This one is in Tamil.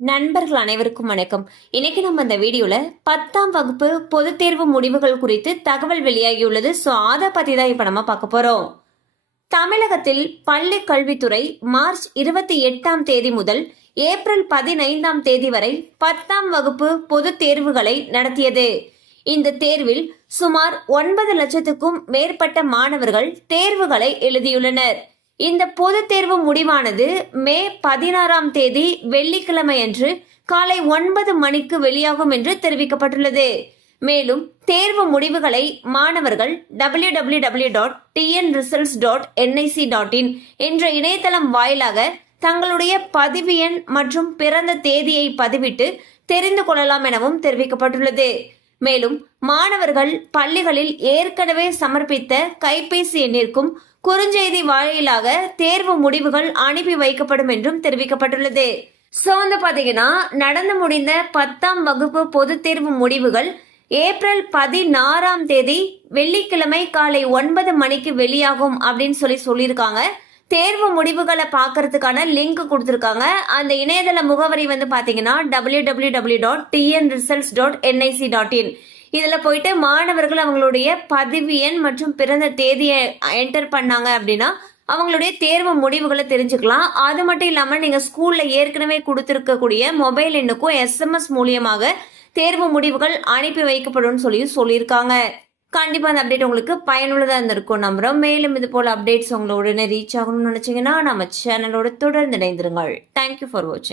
நண்பர்கள் அனைவருக்கும் வணக்கம். இன்னைக்கு நம்ம இந்த வீடியோல பத்தாம் வகுப்பு பொதுத் தேர்வு முடிவுகள் குறித்து தகவல் வெளியாகியுள்ளது. ஸோ அதை பத்தி தான் இப்ப நம்ம பார்க்க போறோம். தமிழகத்தில் பள்ளி கல்வித்துறை மார்ச் இருபத்தி எட்டாம் தேதி முதல் ஏப்ரல் பதினைந்தாம் தேதி வரை பத்தாம் வகுப்பு பொதுத் தேர்வுகளை நடத்தியது. இந்த தேர்வில் சுமார் ஒன்பது லட்சத்துக்கும் மேற்பட்ட மாணவர்கள் தேர்வுகளை எழுதியுள்ளனர். இந்த பொதுத் தேர்வு முடிவானது மே பதினாறாம் தேதி வெள்ளிக்கிழமை அன்று காலை ஒன்பது மணிக்கு வெளியாகும் என்று தெரிவிக்கப்பட்டுள்ளது. மேலும் தேர்வு முடிவுகளை மாணவர்கள் W W W dot TN results dot NIC dot in என்ற இணையதளம் வாயிலாக தங்களுடைய பதிவு எண் மற்றும் பிறந்த தேதியை பதிவிட்டு தெரிந்து கொள்ளலாம் எனவும் தெரிவிக்கப்பட்டுள்ளது. மேலும் மாணவர்கள் பள்ளிகளில் ஏற்கனவே சமர்ப்பித்த கைபேசி எண்ணிற்கும் குறுஞ்செய்தி வாயிலாக தேர்வு முடிவுகள் அனுப்பி வைக்கப்படும் என்றும் தெரிவிக்கப்பட்டுள்ளது. ஸோ வந்து பார்த்தீங்கன்னா நடந்து முடிந்த பத்தாம் வகுப்பு பொதுத் தேர்வு முடிவுகள் ஏப்ரல் பதினாறாம் தேதி வெள்ளிக்கிழமை காலை ஒன்பது மணிக்கு வெளியாகும் அப்படின்னு சொல்லி சொல்லியிருக்காங்க. தேர்வு முடிவுகளை பார்க்கறதுக்கான லிங்க் கொடுத்துருக்காங்க. அந்த இணையதள முகவரி வந்து பார்த்தீங்கன்னா W W W dot TN results dot NIC dot in இதில் போயிட்டு மாணவர்கள் அவங்களுடைய பதிவு எண் மற்றும் பிறந்த தேதியை என்டர் பண்ணாங்க அப்படின்னா அவங்களுடைய தேர்வு முடிவுகளை தெரிஞ்சுக்கலாம். அது மட்டும் இல்லாமல் நீங்கள் ஸ்கூலில் ஏற்கனவே கொடுத்துருக்கக்கூடிய மொபைல் எண்ணுக்கும் எஸ்எம்எஸ் மூலியமாக தேர்வு முடிவுகள் அனுப்பி வைக்கப்படும் சொல்லி சொல்லியிருக்காங்க. கண்டிப்பாக அந்த அப்டேட் உங்களுக்கு பயனுள்ளதாக இருந்திருக்கும். நம்புகிறோம் மேலும் இது போல் அப்டேட்ஸ் உங்களோட உடனே ரீச் ஆகணும்னு நினச்சிங்கன்னா நம்ம சேனலோட தொடர்ந்து இணைந்திருங்கள். தேங்க்யூ ஃபார் வாட்சிங்